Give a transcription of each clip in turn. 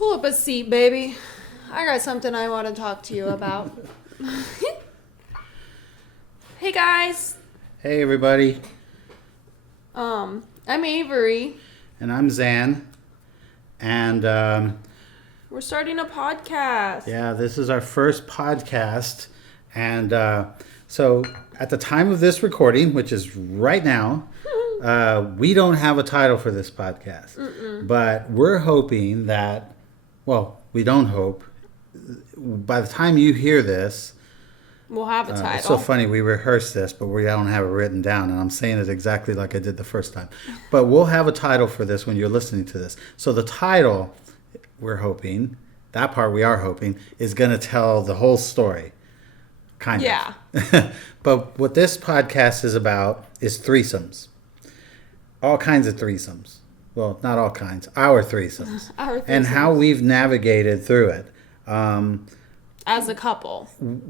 Pull up a seat, baby. I got something I want to talk to you about. Hey, guys. Hey, everybody. I'm Avery. And I'm Zan. And We're starting a podcast. yeah, this is our first podcast. And so at the time of this recording, which is right now, we don't have a title for this podcast. But we're hoping that, well, we don't hope. By the time you hear this, We'll have a title. it's so funny. We rehearsed this, but we don't have it written down, and I'm saying it exactly like I did the first time. But we'll have a title for this when you're listening to this. So the title, we're hoping, that part we are hoping, is going to tell the whole story. Kind Yeah. of. But what this podcast is about is threesomes. All kinds of threesomes. Well, not all kinds. Our threesomes. Our And how threesomes. we've navigated through it. As a couple.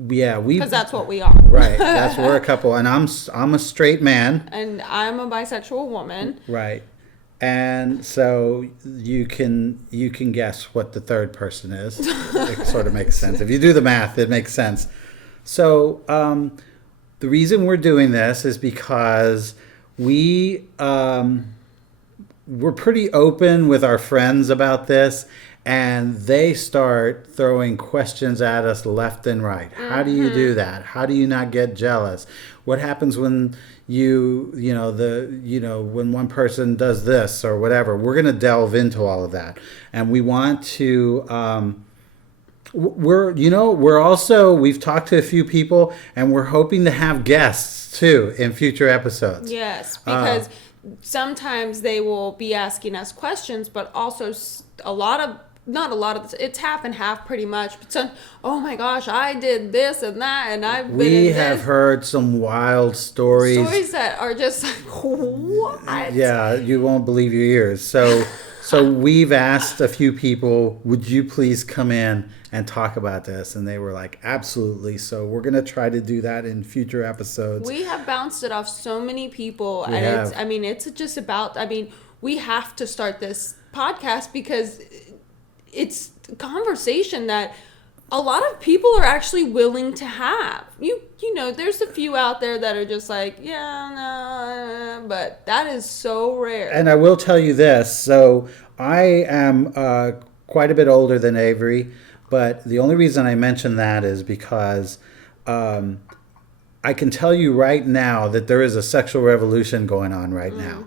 Yeah, we. Because that's what we are. Right. That's we're a couple, and I'm a straight man. And I'm a bisexual woman. Right. And so you can guess what the third person is. It sort of makes sense. If you do the math, it makes sense. So the reason we're doing this is because we're pretty open with our friends about this, and they start throwing questions at us left and right. How do you do that? How do you not get jealous? What happens when when one person does this or whatever? We're going to delve into all of that, and we want to. We've talked to a few people, and we're hoping to have guests too in future episodes. Yes, because sometimes they will be asking us questions, but also it's half and half pretty much. But some, oh my gosh, I did this and that, and I've been We in have this. heard some wild stories. That are just like, what? Yeah, you won't believe your ears. So we've asked a few people, would you please come in and talk about this? And they were like, absolutely. So we're going to try to do that in future episodes. We have bounced it off so many people, We and have. we have to start this podcast because it's a conversation that a lot of people are actually willing to have. You know, there's a few out there that are just like, yeah, no, but that is so rare. And I will tell you this. So I am quite a bit older than Avery, but the only reason I mention that is because I can tell you right now that there is a sexual revolution going on right now.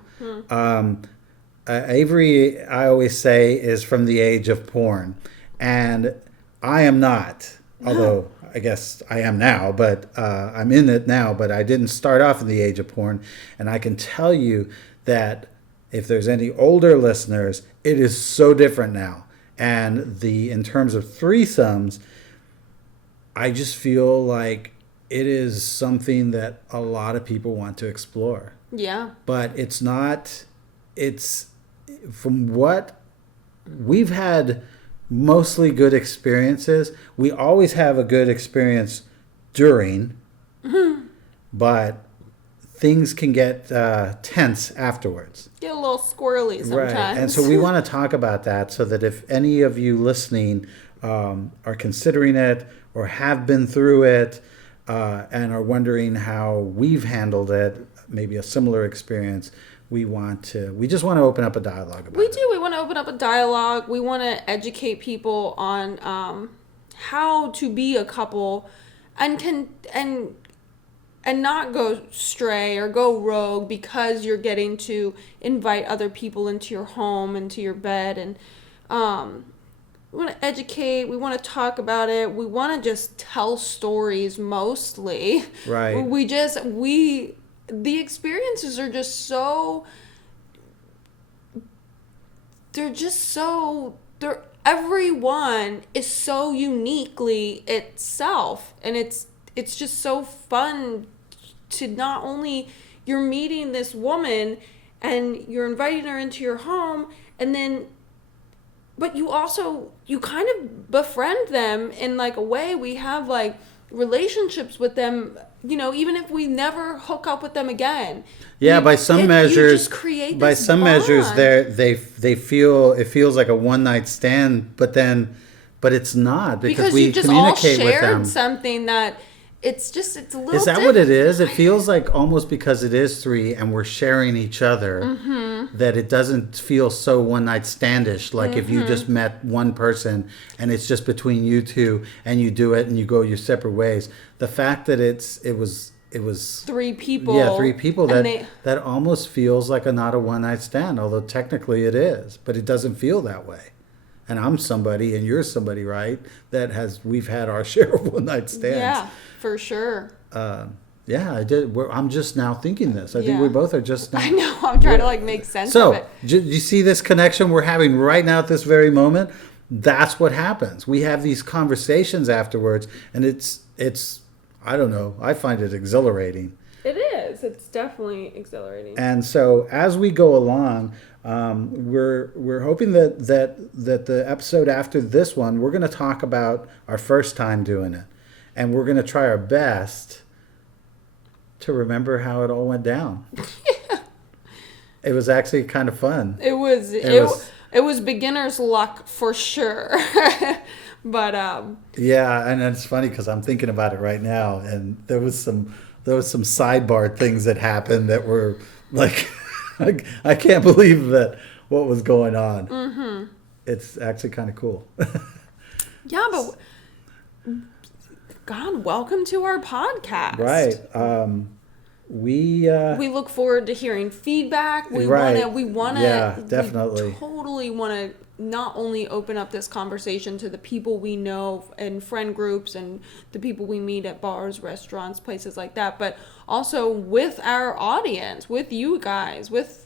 Avery, I always say, is from the age of porn. And I am not, although I guess I am now, but I'm in it now, but I didn't start off in the age of porn. And I can tell you that if there's any older listeners, it is so different now. And in terms of threesomes, I just feel like it is something that a lot of people want to explore. Yeah. But it's from what we've had mostly good experiences. We always have a good experience during, but things can get tense afterwards. Get a little squirrely sometimes. Right. And so we want to talk about that so that if any of you listening are considering it or have been through it and are wondering how we've handled it, maybe a similar experience, we just want to open up a dialogue about it. We want to open up a dialogue. We want to educate people on how to be a couple and not go stray or go rogue because you're getting to invite other people into your home, into your bed. And we want to educate. We want to talk about it. We want to just tell stories mostly. Right. The experiences are just so... everyone is so uniquely itself, and it's just so fun to not only you're meeting this woman and you're inviting her into your home, and then but you kind of befriend them in like a way. We have like relationships with them, you know, even if we never hook up with them again. Yeah, you- by some you measures, just create by this some measures, bond. they feel it feels like a one night stand, but it's not because we you just all communicate with them. shared something that it's a little. Is that what it is? It feels like almost because it is three and we're sharing each other Mm-hmm. that it doesn't feel so one night standish. Like if you just met one person and it's just between you two and you do it and you go your separate ways. The fact that it was three people. yeah, three people and that almost feels like not a one night stand, although technically it is, but it doesn't feel that way. And I'm somebody and you're somebody, right? We've had our share of one night stands. Yeah, for sure. Yeah, I did. I'm just now thinking this. I think Yeah. we both are just now. I know. I'm trying to make sense of So, it. you see this connection we're having right now at this very moment? That's what happens. We have these conversations afterwards, and it's I don't know. I find it exhilarating. It is. It's definitely exhilarating. And so as we go along, we're hoping that the episode after this one, we're going to talk about our first time doing it, and we're going to try our best to remember how it all went down. It was actually kind of fun. It was beginner's luck for sure. But Yeah, and it's funny because I'm thinking about it right now, and there was some sidebar things that happened that were like, I can't believe that what was going on. Mm-hmm. It's actually kind of cool. yeah, but God, welcome to our podcast. Right. We look forward to hearing feedback. We Right. want to. Yeah, definitely. We totally want to not only open up this conversation to the people we know and friend groups and the people we meet at bars, restaurants, places like that, but also with our audience, with you guys, with,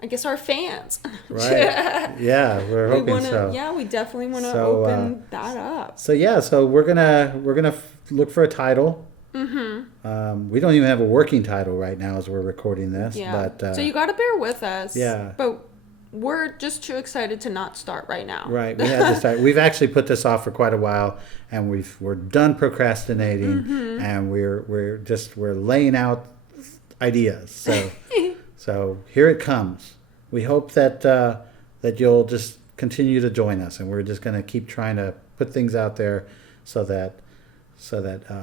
I guess, our fans. Right. Yeah, we're hoping so. Yeah, we definitely want to So, open that up. So yeah, so we're gonna look for a title. Mm-hmm. We don't even have a working title right now as we're recording this. Yeah. But So you got to bear with us. Yeah. But we're just too excited to not start right now. right, we had to start. We've actually put this off for quite a while, and we're done procrastinating, Mm-hmm. and we're laying out ideas. So here it comes. We hope that you'll just continue to join us, and we're just going to keep trying to put things out there so that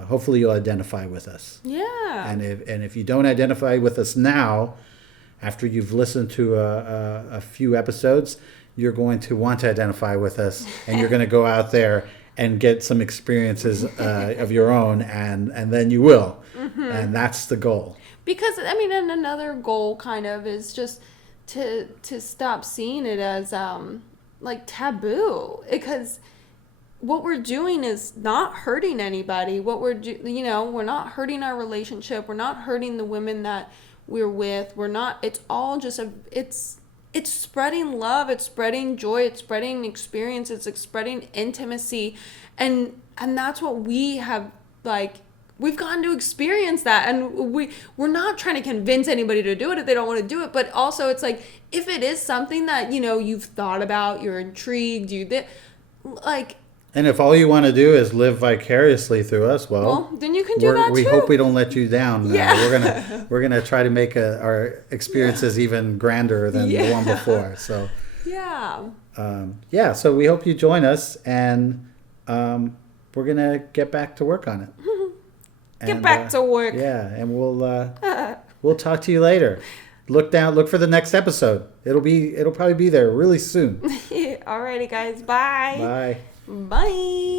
hopefully you'll identify with us. Yeah. And if you don't identify with us now, after you've listened to a few episodes, you're going to want to identify with us, and you're going to go out there and get some experiences of your own, and then you will. Mm-hmm. And that's the goal. Because, I mean, and another goal kind of is just to stop seeing it as like taboo. Because what we're doing is not hurting anybody. We're not hurting our relationship. We're not hurting the women that we're with. We're not, it's all just it's spreading love, it's spreading joy, it's spreading experiences, it's spreading intimacy. And that's what we have, we've gotten to experience that. And we're not trying to convince anybody to do it if they don't want to do it. But also it's like, if it is something that, you've thought about, you're intrigued, And if all you want to do is live vicariously through us, well, then you can do that we too. hope we don't let you down. Yeah. We're gonna try to make our experiences even grander than the one before. So yeah. So we hope you join us, and we're gonna get back to work on it. Get back to work. Yeah, and we'll talk to you later. Look for the next episode. It'll probably be there really soon. Alrighty, guys. Bye. Bye. Bye.